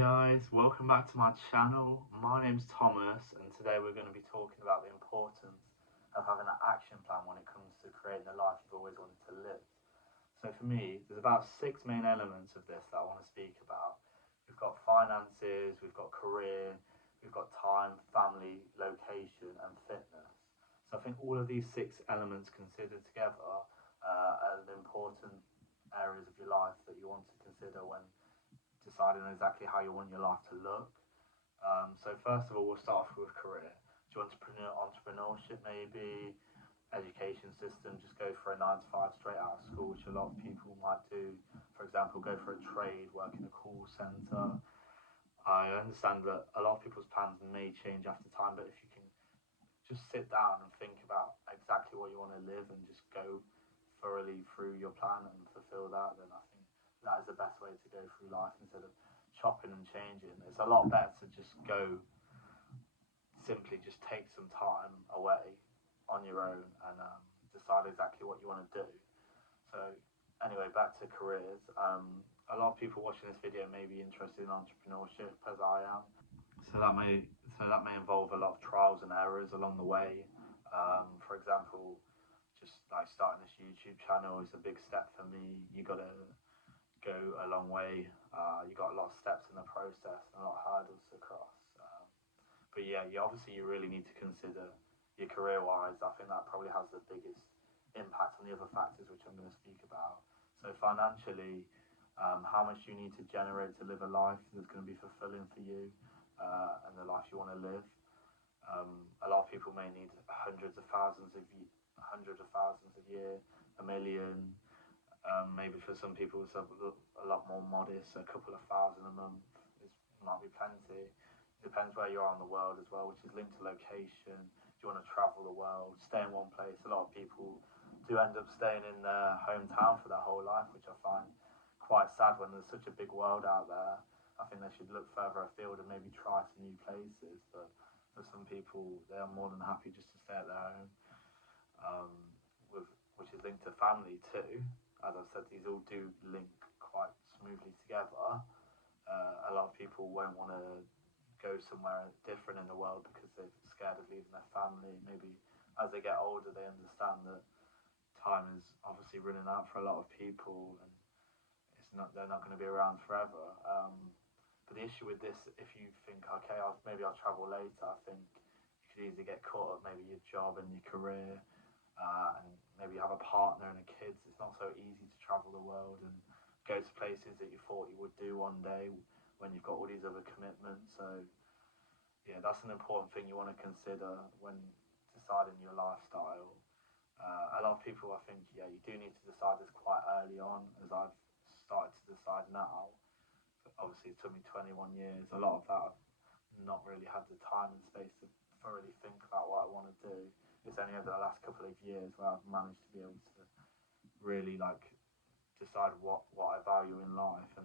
guys, welcome back to my channel. My name's Thomas, and today we're going to be talking about the importance of having an action plan when it comes to creating the life you've always wanted to live. So for me, there's about six main elements of this that I want to speak about. We've got finances, we've got career, we've got time, family, location, and fitness. So I think all of these six elements considered together are the important areas of your life that you want to consider when deciding exactly how you want your life to look. So first of all, we'll start off with career. Do you want entrepreneurship maybe? Education system, just go for a 9 to 5 straight out of school, which a lot of people might do. For example, go for a trade, work in a call center. I understand that a lot of people's plans may change after time, but if you can just sit down and think about exactly what you want to live and just go thoroughly through your plan and fulfill that, then I think that is the best way to go through life instead of chopping and changing. It's a lot better to just go, simply just take some time away on your own and decide exactly what you want to do. So anyway, back to careers. A lot of people watching this video may be interested in entrepreneurship, as I am. So that may involve a lot of trials and errors along the way. For example, just like starting this YouTube channel is a big step for me. You got to go a long way. You got a lot of steps in the process and a lot of hurdles to cross. But yeah, you really need to consider your career-wise. I think that probably has the biggest impact on the other factors which I'm going to speak about. So financially, how much you need to generate to live a life that's going to be fulfilling for you and the life you want to live. A lot of people may need hundreds of thousands a year, a million. Maybe for some people it's a lot more modest. A couple of thousand a month might be plenty. It depends where you are in the world as well, which is linked to location. Do you want to travel the world, stay in one place? A lot of people do end up staying in their hometown for their whole life, which I find quite sad when there's such a big world out there. I think they should look further afield and maybe try some new places. But for some people, they are more than happy just to stay at their home, which is linked to family too. As I've said, these all do link quite smoothly together. A lot of people won't want to go somewhere different in the world because they're scared of leaving their family. Maybe as they get older, they understand that time is obviously running out for a lot of people, and they're not going to be around forever. But the issue with this, if you think, okay, maybe I'll travel later, I think you could easily get caught up maybe your job and your career, and maybe you have a partner and kids. It's not so easy to travel the world and go to places that you thought you would do one day when you've got all these other commitments. So yeah, that's an important thing you want to consider when deciding your lifestyle. A lot of people, I think, yeah, you do need to decide this quite early on, as I've started to decide now. But obviously, it took me 21 years. A lot of that I've not really had the time and space to thoroughly think about what I want to do. It's only over the last couple of years where I've managed to be able to really decide what I value in life and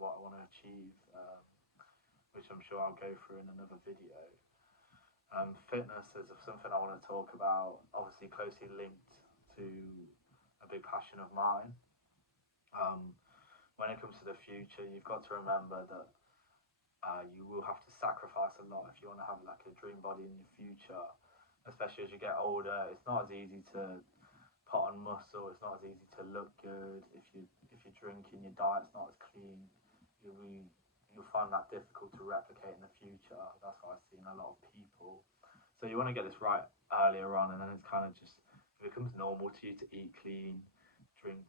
what I want to achieve, which I'm sure I'll go through in another video. Fitness is something I want to talk about, obviously closely linked to a big passion of mine. When it comes to the future, you've got to remember that you will have to sacrifice a lot if you want to have like a dream body in your future, especially as you get older. It's not as easy to put on muscle. It's not as easy to look good if you're drinking. Your diet's not as clean. You'll find that difficult to replicate in the future. That's what I've seen a lot of people. So you want to get this right earlier on, and then it's kind of just, it becomes normal to you to eat clean, drink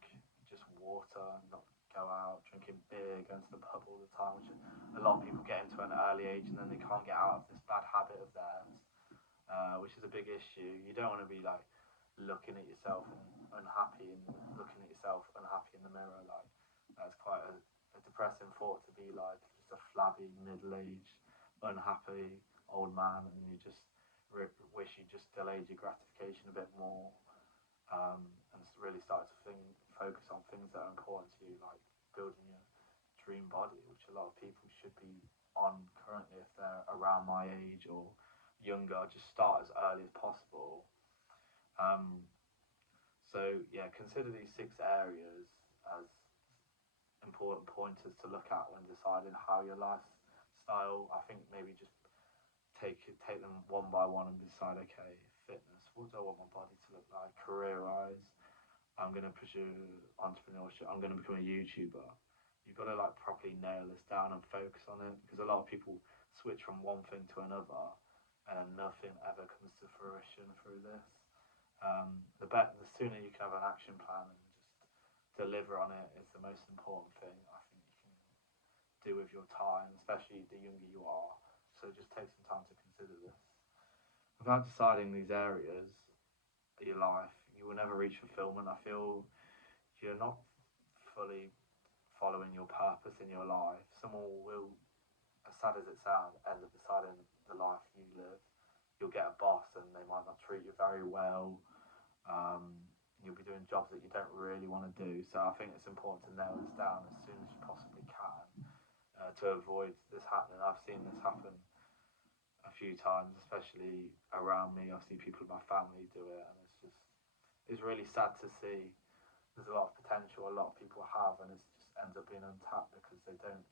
just water, not go out drinking beer, going to the pub all the time, which a lot of people get into at an early age, and then they can't get out of this bad habit of theirs, which is a big issue. You don't want to be like looking at yourself and unhappy, and looking at yourself unhappy in the mirror. Like, that's quite a depressing thought to be like just a flabby middle-aged unhappy old man, and you just wish you just delayed your gratification a bit more, and really start to focus on things that are important to you, like building your dream body, which a lot of people should be on currently if they're around my age or younger. Just start as early as possible. So yeah, consider these 6 areas as important pointers to look at when deciding how your life lifestyle. I think maybe just take them one by one and decide, okay, fitness, what do I want my body to look like? Career wise, I'm gonna pursue entrepreneurship. I'm gonna become a YouTuber. You've got to like properly nail this down and focus on it, because a lot of people switch from one thing to another, and nothing ever comes to fruition through this. The sooner you can have an action plan and just deliver on it is the most important thing I think you can do with your time, especially the younger you are. So just take some time to consider this. Without deciding these areas of your life, you will never reach fulfillment. I feel you're not fully following your purpose in your life. Someone will, as sad as it sounds, end up deciding the life you live. You'll get a boss and they might not treat you very well. Um, you'll be doing jobs that you don't really want to do. So I think it's important to nail this down as soon as you possibly can, to avoid this happening. I've seen this happen a few times, especially around me. I've seen people in my family do it, and it's really sad to see. There's a lot of potential a lot of people have, and it just ends up being untapped because they don't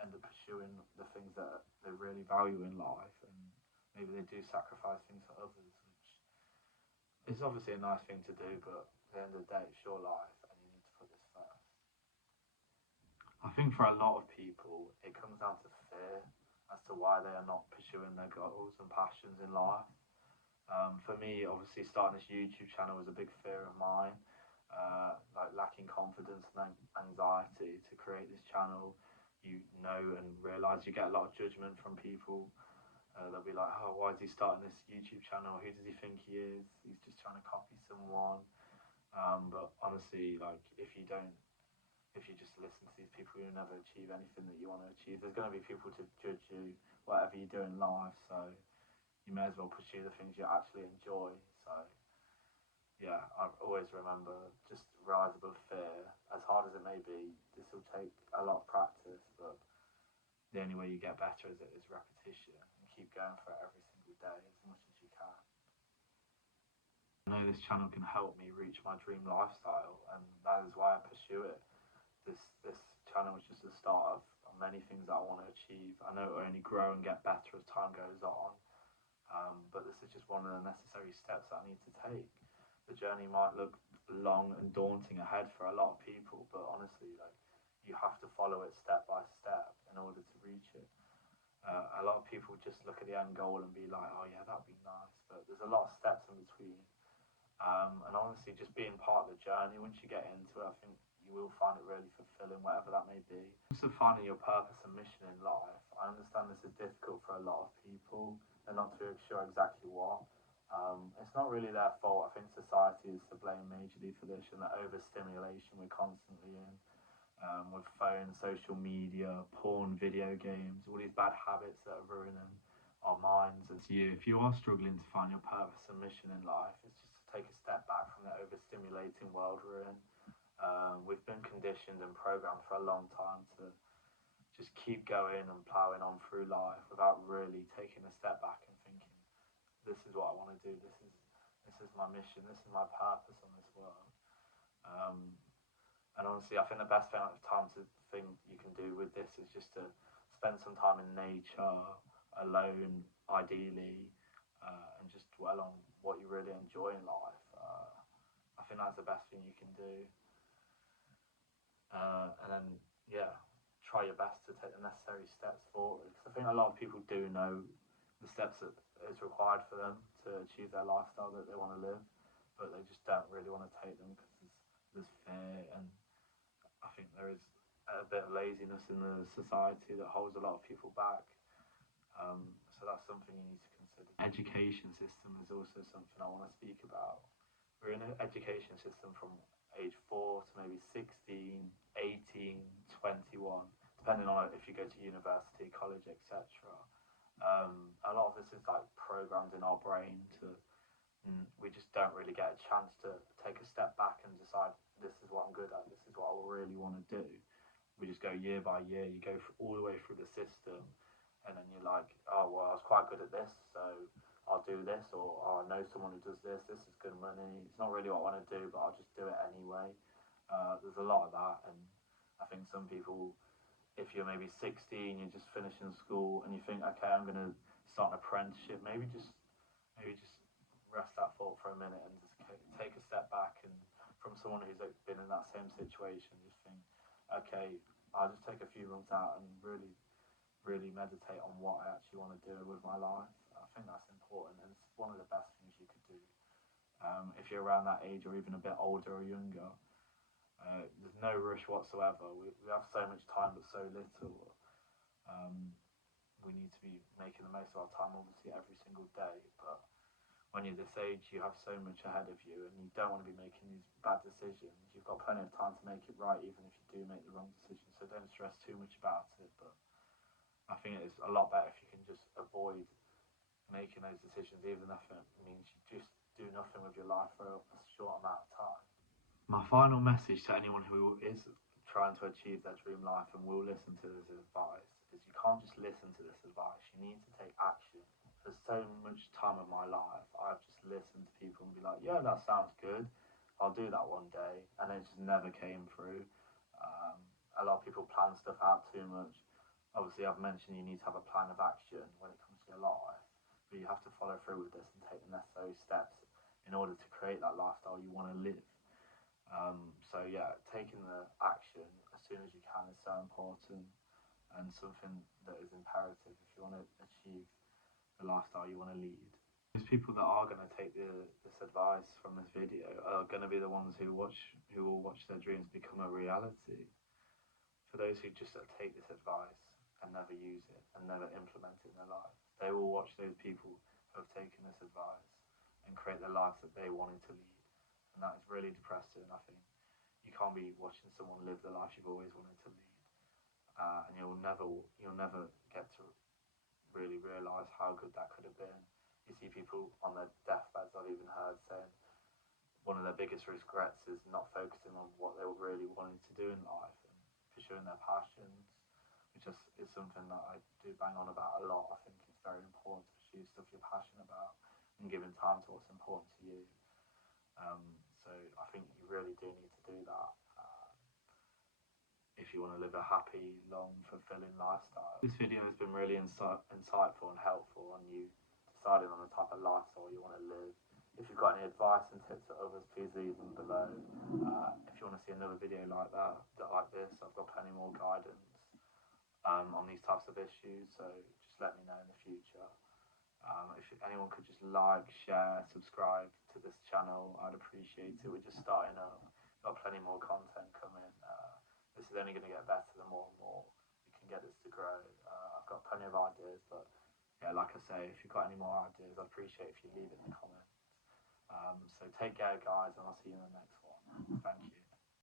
end up pursuing the things that they really value in life, and maybe they do sacrifice things for others, which is obviously a nice thing to do, but at the end of the day, it's your life, and you need to put this first. I think for a lot of people, it comes down to fear as to why they are not pursuing their goals and passions in life. For me, obviously, starting this YouTube channel was a big fear of mine, like lacking confidence and anxiety to create this channel. You know and realise you get a lot of judgment from people. They'll be like, oh, why is he starting this YouTube channel? Who does he think he is? He's just trying to copy someone. But honestly, like, if you just listen to these people, you'll never achieve anything that you want to achieve. There's going to be people to judge you, whatever you do in life. So you may as well pursue the things you actually enjoy. So yeah, I always remember, just rise above fear. As hard as it may be, this will take a lot of practice, but the only way you get better is repetition, and keep going for it every single day as much as you can. I know this channel can help me reach my dream lifestyle, and that is why I pursue it. This channel is just the start of many things that I want to achieve. I know it will only grow and get better as time goes on, but this is just one of the necessary steps that I need to take. The journey might look long and daunting ahead for a lot of people, but honestly, like, you have to follow it step by step in order to reach it. A lot of people just look at the end goal and be like, oh yeah, that'd be nice, but there's a lot of steps in between. And honestly, just being part of the journey, once you get into it, I think you will find it really fulfilling, whatever that may be. Also, finding your purpose and mission in life. I understand this is difficult for a lot of people. They're not too sure exactly what. It's not really their fault. I think society is to blame majorly for this, and the overstimulation we're constantly in, with phones, social media, porn, video games, all these bad habits that are ruining our minds. As you, if you are struggling to find your purpose and mission in life, it's just to take a step back from the overstimulating world we're in. We've been conditioned and programmed for a long time to just keep going and ploughing on through life without really taking a step back and thinking, this is what I want to do. This is my mission. This is my purpose on this world. Um, and honestly, I think the best thing you can do with this is just to spend some time in nature, alone, ideally, and just dwell on what you really enjoy in life. I think that's the best thing you can do. And then, yeah, try your best to take the necessary steps forward. Because I think a lot of people do know the steps that is required for them to achieve their lifestyle that they want to live, but they just don't really want to take them because there's fear, and I think there is a bit of laziness in the society that holds a lot of people back. So that's something you need to consider. Education system is also something I want to speak about. We're in an education system from age 4 to maybe 16, 18, 21, depending on if you go to university, college, etc. A lot of this is like programmed in our brain to, we just don't really get a chance to take a step back and decide, this is what I'm good at, this is what I really want to do. We just go year by year, you go all the way through the system, and then you're like, oh, well, I was quite good at this, so I'll do this, or oh, I know someone who does this is good money. It's not really what I want to do, but I'll just do it anyway. There's a lot of that, and I think some people if you're maybe 16, you're just finishing school, and you think, okay, I'm going to start an apprenticeship. Maybe just rest that thought for a minute and just take a step back, and from someone who's like, been in that same situation, just think, okay, I'll just take a few months out and really meditate on what I actually want to do with my life. I think that's important, and it's one of the best things you could do. If you're around that age, or even a bit older or younger, there's no rush whatsoever. We have so much time, but so little. Um, we need to be making the most of our time, obviously, every single day. But when you're this age, you have so much ahead of you, and you don't want to be making these bad decisions. You've got plenty of time to make it right, even if you do make the wrong decision. So don't stress too much about it. But I think it's a lot better if you can just avoid making those decisions, even if it means you just do nothing with your life for a short amount of time. My final message to anyone who is trying to achieve their dream life and will listen to this advice is you can't just listen to this advice, you need to take action. For so much time of my life, I've just listened to people and be like, yeah, that sounds good, I'll do that one day, and it just never came through. A lot of people plan stuff out too much. Obviously, I've mentioned you need to have a plan of action when it comes to your life, but you have to follow through with this and take the necessary steps in order to create that lifestyle you want to live. So yeah, taking the action as soon as you can is so important, and something that is imperative if you want to achieve the lifestyle you want to lead. Those people that are going to take this advice from this video are going to be the ones who will watch their dreams become a reality. For those who just take this advice and never use it and never implement it in their life, they will watch those people who have taken this advice and create the life that they wanted to lead. And that is really depressing. I think you can't be watching someone live the life you've always wanted to lead, and you'll never get to really realise how good that could have been. You see people on their deathbeds, I've even heard, saying one of their biggest regrets is not focusing on what they were really wanting to do in life and pursuing their passions, which is something that I do bang on about a lot. I think it's very important to pursue stuff you're passionate about and giving time to what's important to you. So I think you really do need to do that if you want to live a happy, long, fulfilling lifestyle. This video has been really insightful and helpful on you deciding on the type of lifestyle you want to live. If you've got any advice and tips for others, please leave them below. If you want to see another video like this, I've got plenty more guidance on these types of issues, so just let me know in the future. If anyone could just like, share, subscribe to this channel, I'd appreciate it. We're just starting up, got plenty more content coming. This is only going to get better the more and more we can get this to grow. I've got plenty of ideas, but yeah, like I say, if you've got any more ideas, I'd appreciate if you leave it in the comments. So take care, guys, and I'll see you in the next one. Thank you.